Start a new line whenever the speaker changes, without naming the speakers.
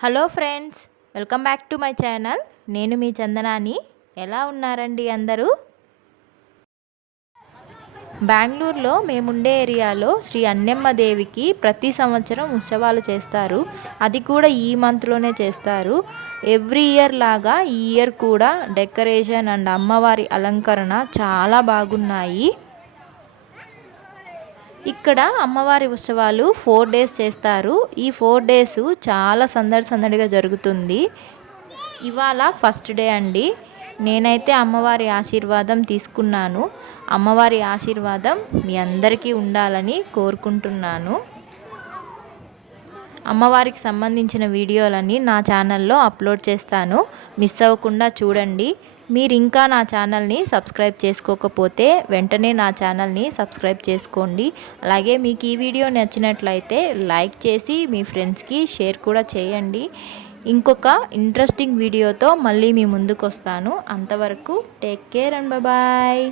Hello friends welcome back to my channel. నేను మీ చందనాని. ఎలా ఉన్నారండి అందరూ? బెంగళూరులో మేముండే ఏరియాలో శ్రీ అన్నెమ్మదేవికి ప్రతి సంవత్సరం ఉత్సవాలు చేస్తారు. అది కూడా ఈ మంత్లోనే చేస్తారు. ఎవ్రీ ఇయర్ లాగా ఈ ఇయర్ కూడా డెకరేషన్ అండ్ అమ్మవారి అలంకరణ చాలా బాగున్నాయి. ఇక్కడ అమ్మవారి ఉత్సవాలు ఫోర్ డేస్ చేస్తారు. ఈ ఫోర్ డేస్ చాలా సందడి సందడిగా జరుగుతుంది. ఇవాళ ఫస్ట్ డే అండి. నేనైతే అమ్మవారి ఆశీర్వాదం తీసుకున్నాను. అమ్మవారి ఆశీర్వాదం మీ అందరికీ ఉండాలని కోరుకుంటున్నాను. అమ్మవారికి సంబంధించిన వీడియోలన్నీ నా ఛానల్లో అప్లోడ్ చేస్తాను. మిస్ అవ్వకుండా చూడండి. మీరు ఇంకా నా ఛానల్ని సబ్స్క్రైబ్ చేసుకోకపోతే వెంటనే నా ఛానల్ని సబ్స్క్రైబ్ చేసుకోండి. అలాగే మీకు ఈ వీడియో నచ్చినట్లయితే లైక్ చేసి మీ ఫ్రెండ్స్కి షేర్ కూడా చేయండి. ఇంకొక ఇంట్రెస్టింగ్ వీడియోతో మళ్ళీ మీ ముందుకు వస్తాను అంతవరకు టేక్ కేర్ అండ్ బాయ్